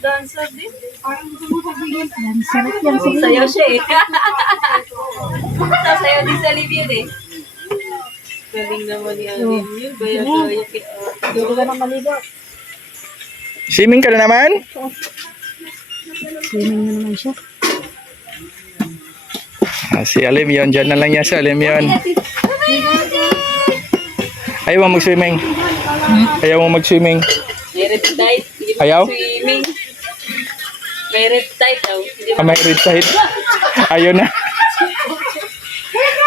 dancer din. Dancer yan si Sayaw siya eh. Sasayaw din sa live yun eh. Galing naman ni Alin yun. Gaya-gaya kita. Hindi ka na maligo. Swimming ka na naman? Swimming na naman siya. Si Alim yun. Diyan na lang yan si Alim yun. Ayaw mo mag-swimming? Ayaw mo mag-swimming? May riptide. Hindi pa Ayaw? swimming. May riptide daw. Hindi pa May red side. Ayaw na.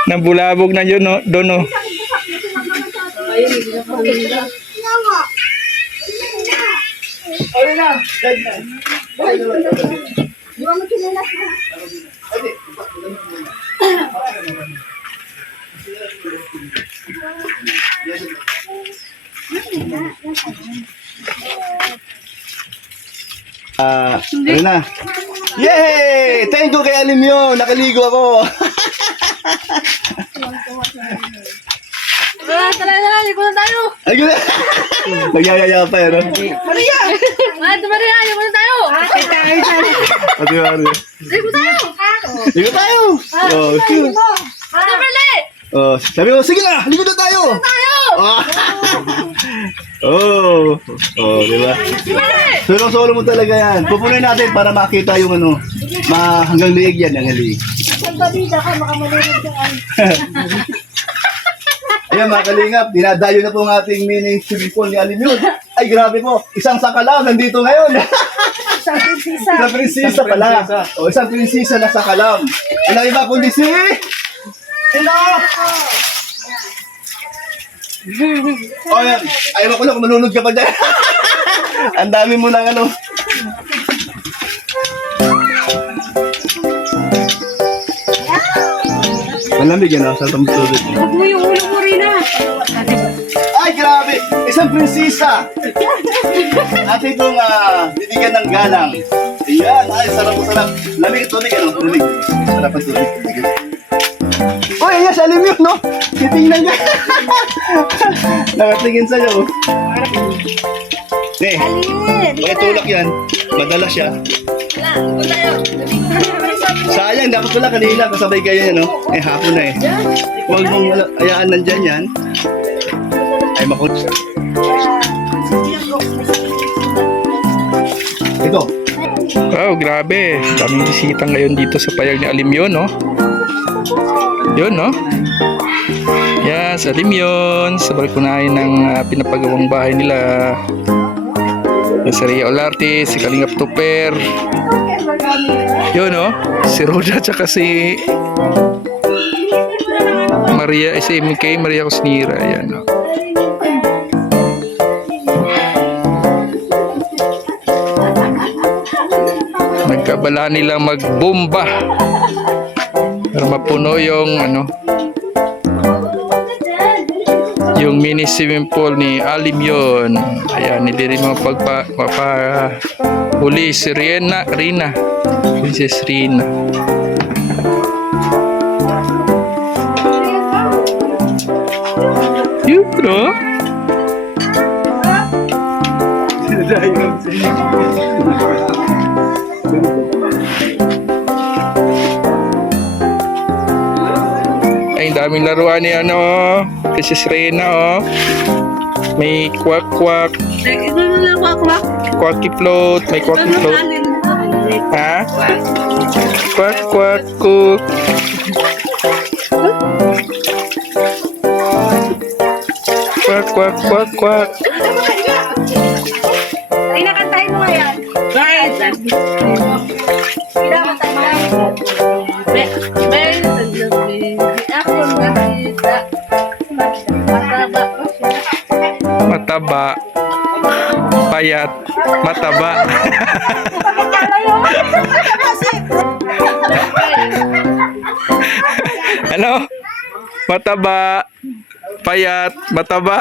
Nabulabog na yun, no? Doon, no? ayun. Hindi na pamilya. Ano na? Yay! Thank you kay Alim yun. Nakaligo ako. Tala, ligo na tayo. Ay, gano'n. Magyayaya pa yun. Maria, ligo na tayo. Pati ba? Ligo tayo. Ligo tayo! Oh, shoot. Timberlake. Oh, sabi ko, sige na! Ligo na tayo! Tayo. Ah. Oh, oh, di ba? Timberlake. Solo mo talaga yan. Pupunin natin para makita yung ano, hanggang liig yan, hanggang liig. Pagdabida ka, makamalunod ka. Ayan mga kalingap, dinadayo na po ang ating mini swimming pool ni Alim yun. Ay grabe po, isang sakalam nandito ngayon. Sa prinsesa. Isang prinsesa pala. O, isang prinsesa na sakalam. Walang iba kundi si... Sino? O yan, ayaw ko lang kung manunod ka pa dyan. Ang dami mo lang ano. Malamig yan, sa tamtulog. Huwag mo yung ulo mo rin ah. Ay, grabe! Isang prinsesa! Atin itong bibigyan ng galang. Ayan, ay, sarap po, sarap. Lamig, tubig, ano? Lamig. Sarap ang tubig. Uy, ayan, sa alim yun, no? Titingnan ka. Nakatingin sa'yo. Eh, okay, tulak yan. Madala siya. Ligo tayo. Sayang, dapat pala kanina, kasabay kayo yan, no? Eh, hapon na eh. Huwag mong ayaan nandyan yan. Ay, makot. Ito. Wow, grabe. Daming bisita ngayon dito sa payag ni Alim yun, no? Yun, no? Yan, sa Alim yun. Sa balkonahin ng pinapagawang bahay nila. Yan si Rhea Olarte, si Kalingap Tuper. Yun, no? Si Roda, tsaka si Maria, si MK, Maria Cosnira. Yan, no? Nagkabala nilang magbomba para mapuno yung ano, yung mini swimming pool ni Alim yun. Ayan, hindi rin mapahuli si Rina, Princess Rina. Yun, no? Ay, daming laruan ni ano, kasi Serena, oh. May quack-quack, Ito na lang ako. quacky float, may quacky float. Ha? Quack-quack-cook. Quack-quack-quack-quack. Ay, nakantahin mo nga yan. Right. Kinakantay mo yan. Ako nakita. Mataba ko siya. Mataba. Payat. Mataba. Ano? Mataba. Payat. Mataba.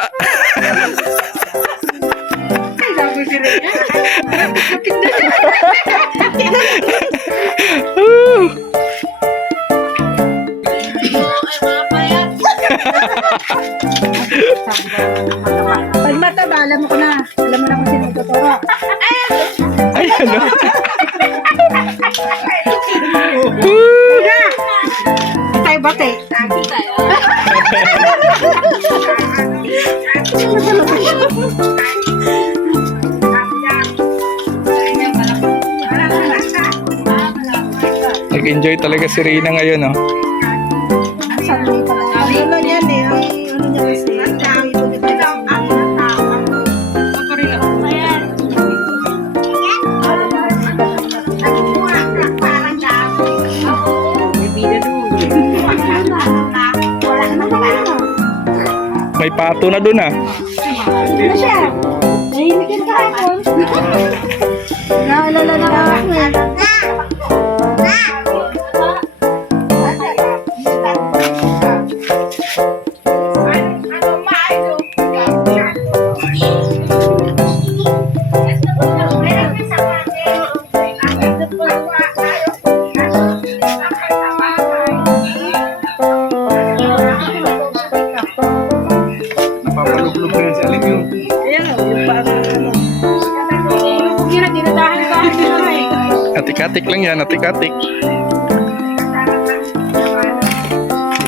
Pag mataba, alam mo ko na. Alam mo na kung sino totoo. Ay. Ano? Tayo bate. Nag-enjoy talaga si Rina ngayon, oh. Sabi pala. Ano lang yan eh. Ang ano niya kasi. May pato na dun, ah. Ano siya? Nahimikin ka hapon. Naalala na ako eh. Napapaluglog na si Alim yun. Atik-atik lang yan, atik-atik.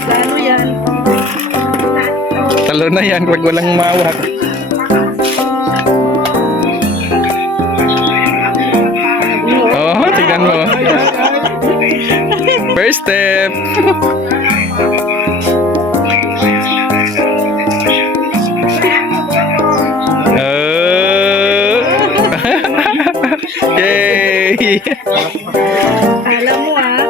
Lalo yan. Talo na yan, wag walang mawak. Oh, tignan mo. First step. Yay! Alam mo ah.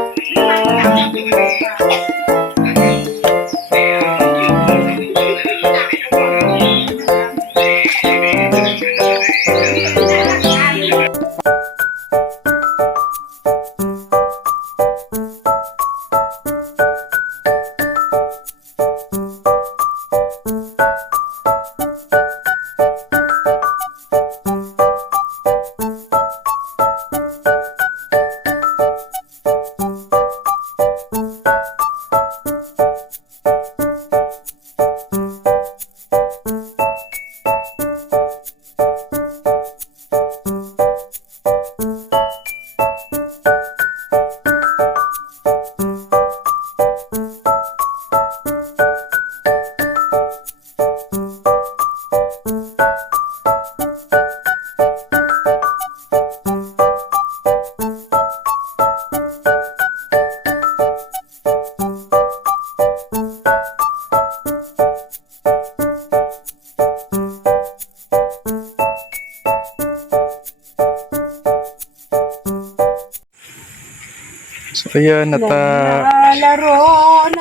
So ayan, at Naglalaro.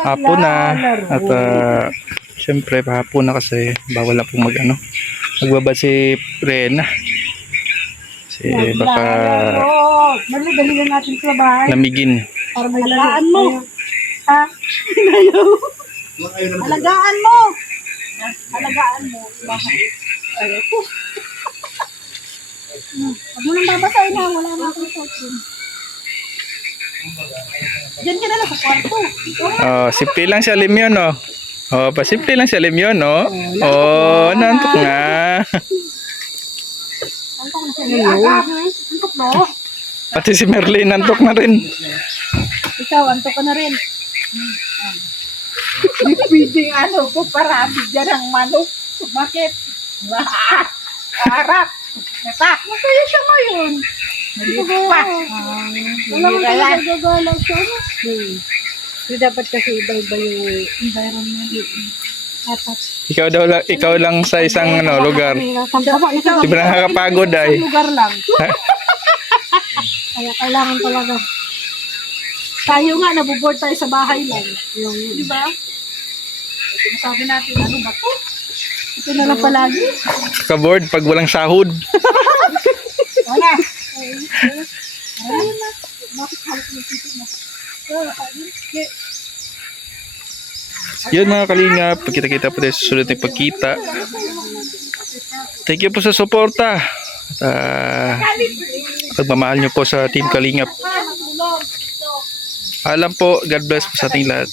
hapon na. At syempre hapon na kasi bawal na pong magbaba si Rena. Kasi baka Dali lang natin sa bahay. lamigin. Para may alagaan mo. Ha? Alagaan mo. Alagaan mo. Bahay. Ayoko. Huwag mo nang babasahin ha. Wala na akong cellphone. Diyan ka na lang sa kwarto. Oh, simple lang si Alim yun, oh. Oh, pasimple lang si Alim yun, oh. Oh, nantok nga. Antok na siya. Antok no? Pati si Merlin nantok na rin. Ikaw, antok ka na rin. Hindi pwedeng ano po, parami dyan ang manok. Bakit? Harap. Masaya siya ngayon. Pa. Wala mo talaga gagalaw siya. Dapat kasi iba-iba yung environment. Dapat. Ikaw lang sa isang lugar. Di ba nakakapagod ay? Isang lugar lang. Kaya kailangan talaga. Tayo nga, nabuboard tayo sa bahay lang. Di ba? Sabi natin, ano ba to? Ito na lang palagi. Ka-board pag walang sahod. Wala. Ayun na. Bakit halos nagtitip na? Yun mga kalingap, pagkita-kita po tayo sa susunod na pagkita. Thank you po sa suporta. At pagmamahal nyo po sa Team Kalingap. Alam po, God bless po sa ating lahat.